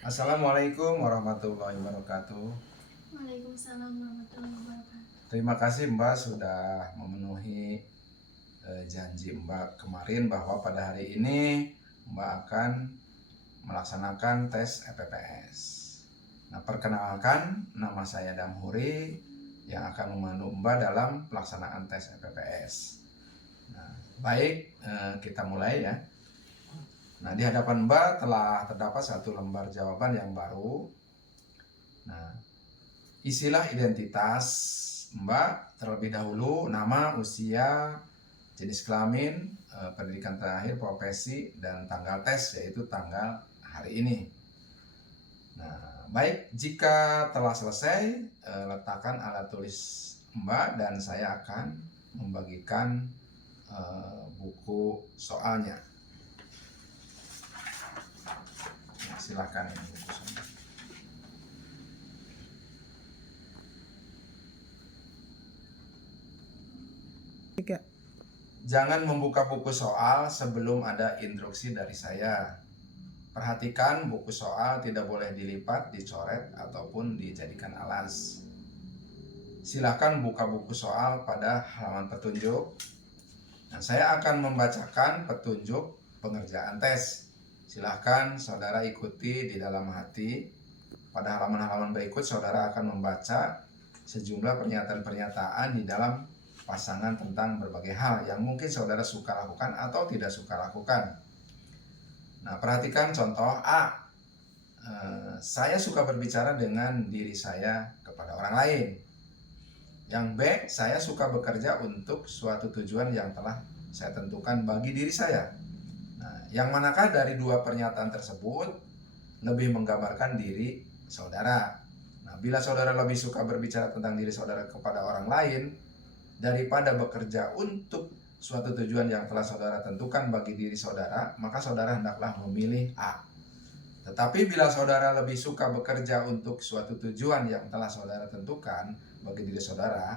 Assalamualaikum warahmatullahi wabarakatuh. Waalaikumsalam warahmatullahi wabarakatuh. Terima kasih Mbak sudah memenuhi janji Mbak kemarin bahwa pada hari ini Mbak akan melaksanakan tes EPPS. Nah, perkenalkan, nama saya Damhuri yang akan memandu Mbak dalam pelaksanaan tes EPPS. Nah, baik, kita mulai ya. Nah, di hadapan Mbak telah terdapat satu lembar jawaban yang baru. Nah, isilah identitas Mbak terlebih dahulu, nama, usia, jenis kelamin, pendidikan terakhir, profesi, dan tanggal tes, yaitu tanggal hari ini. Nah, baik, jika telah selesai, letakkan alat tulis Mbak dan saya akan membagikan buku soalnya. Nah, silahkan ini buku soalnya. Jangan membuka buku soal sebelum ada instruksi dari saya. Perhatikan buku soal tidak boleh dilipat, dicoret, ataupun dijadikan alas. Silakan buka buku soal pada halaman petunjuk. Nah, saya akan membacakan petunjuk pengerjaan tes. Silakan saudara ikuti di dalam hati. Pada halaman-halaman berikut saudara akan membaca sejumlah pernyataan-pernyataan di dalam pasangan tentang berbagai hal yang mungkin saudara suka lakukan atau tidak suka lakukan. Nah, perhatikan contoh A. Saya suka berbicara dengan diri saya kepada orang lain. Yang B, saya suka bekerja untuk suatu tujuan yang telah saya tentukan bagi diri saya. Nah, yang manakah dari dua pernyataan tersebut lebih menggambarkan diri saudara? Nah, bila saudara lebih suka berbicara tentang diri saudara kepada orang lain daripada bekerja untuk suatu tujuan yang telah saudara tentukan bagi diri saudara, maka saudara hendaklah memilih A. Tetapi bila saudara lebih suka bekerja untuk suatu tujuan yang telah saudara tentukan bagi diri saudara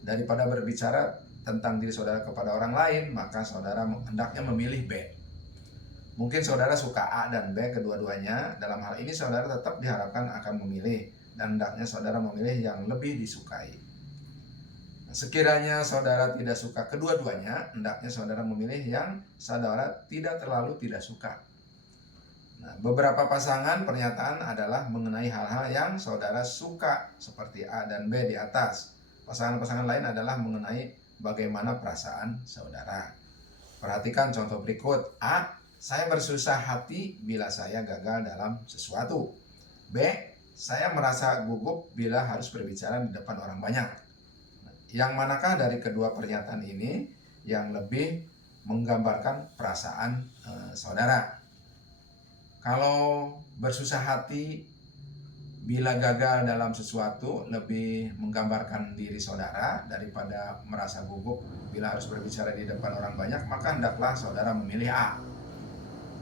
daripada berbicara tentang diri saudara kepada orang lain, maka saudara hendaknya memilih B. Mungkin saudara suka A dan B kedua-duanya. Dalam hal ini saudara tetap diharapkan akan memilih, dan hendaknya saudara memilih yang lebih disukai. Sekiranya saudara tidak suka kedua-duanya, hendaknya saudara memilih yang saudara tidak terlalu tidak suka. Nah, beberapa pasangan pernyataan adalah mengenai hal-hal yang saudara suka, seperti A dan B di atas. Pasangan-pasangan lain adalah mengenai bagaimana perasaan saudara. Perhatikan contoh berikut. A. Saya bersusah hati bila saya gagal dalam sesuatu. B. Saya merasa gugup bila harus berbicara di depan orang banyak. Yang manakah dari kedua pernyataan ini yang lebih menggambarkan perasaan saudara? Kalau bersusah hati bila gagal dalam sesuatu lebih menggambarkan diri saudara daripada merasa gugup bila harus berbicara di depan orang banyak, maka hendaklah saudara memilih A.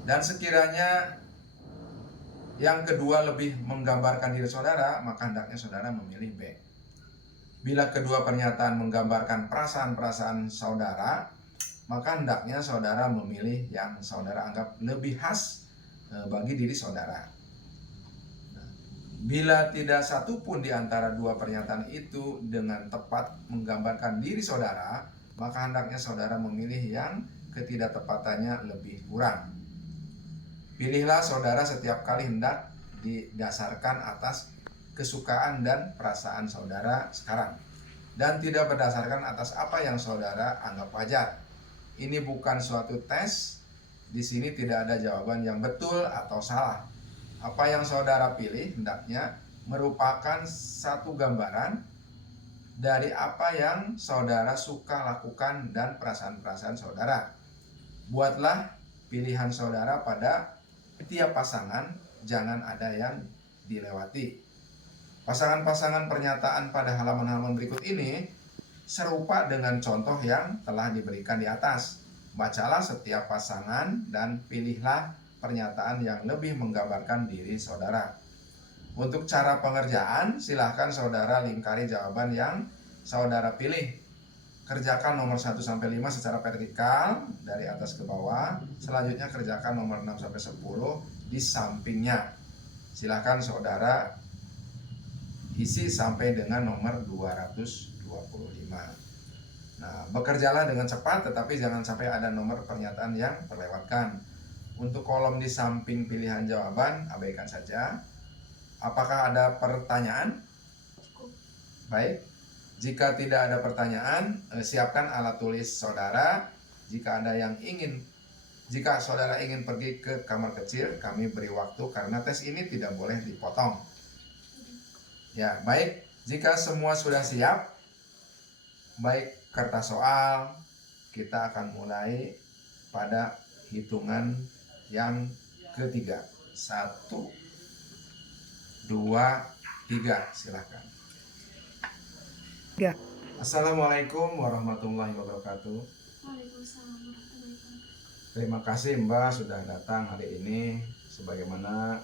Dan sekiranya yang kedua lebih menggambarkan diri saudara, maka hendaknya saudara memilih B. Bila kedua pernyataan menggambarkan perasaan-perasaan saudara, maka hendaknya saudara memilih yang saudara anggap lebih khas bagi diri saudara. Bila tidak satu pun di antara dua pernyataan itu dengan tepat menggambarkan diri saudara, maka hendaknya saudara memilih yang ketidaktepatannya lebih kurang. Pilihlah saudara setiap kali hendak didasarkan atas kesukaan dan perasaan saudara sekarang, dan tidak berdasarkan atas apa yang saudara anggap wajar. Ini bukan suatu tes. Di sini tidak ada jawaban yang betul atau salah. Apa yang saudara pilih hendaknya merupakan satu gambaran dari apa yang saudara suka lakukan dan perasaan-perasaan saudara. Buatlah pilihan saudara pada tiap pasangan, jangan ada yang dilewati. Pasangan-pasangan pernyataan pada halaman-halaman berikut ini serupa dengan contoh yang telah diberikan di atas. Bacalah setiap pasangan dan pilihlah pernyataan yang lebih menggambarkan diri saudara. Untuk cara pengerjaan, silahkan saudara lingkari jawaban yang saudara pilih. Kerjakan nomor 1-5 secara vertikal dari atas ke bawah. Selanjutnya kerjakan nomor 6-10 di sampingnya. Silakan saudara isi sampai dengan nomor 225. Nah, bekerjalah dengan cepat, tetapi jangan sampai ada nomor pernyataan yang terlewatkan. Untuk kolom di samping pilihan jawaban, abaikan saja. Apakah ada pertanyaan? Cukup. Baik, jika tidak ada pertanyaan, siapkan alat tulis saudara. Jika saudara ingin pergi ke kamar kecil, kami beri waktu karena tes ini tidak boleh dipotong. Ya, baik. Jika semua sudah siap, baik kertas soal, kita akan mulai pada hitungan yang ketiga. 1, 2, 3. Silahkan. Ya. Assalamualaikum warahmatullahi wabarakatuh. Waalaikumsalam warahmatullahi wabarakatuh. Terima kasih Mbak sudah datang hari ini. Sebagaimana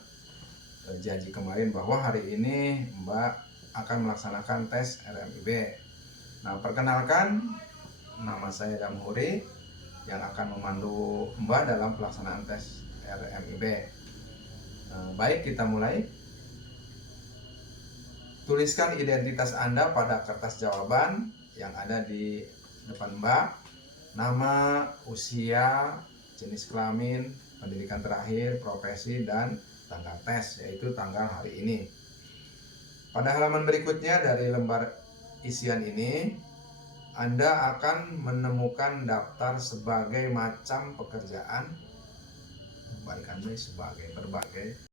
janji kemarin bahwa hari ini Mbak akan melaksanakan tes RMIB. Nah, perkenalkan, nama saya Damhuri yang akan memandu Mbak dalam pelaksanaan tes RMIB. Baik, kita mulai. Tuliskan identitas Anda pada kertas jawaban yang ada di depan Mbak. Nama, usia, jenis kelamin, pendidikan terakhir, profesi, dan tanggal tes, yaitu tanggal hari ini. Pada halaman berikutnya dari lembar isian ini, Anda akan menemukan daftar sebagai macam pekerjaan, berbagai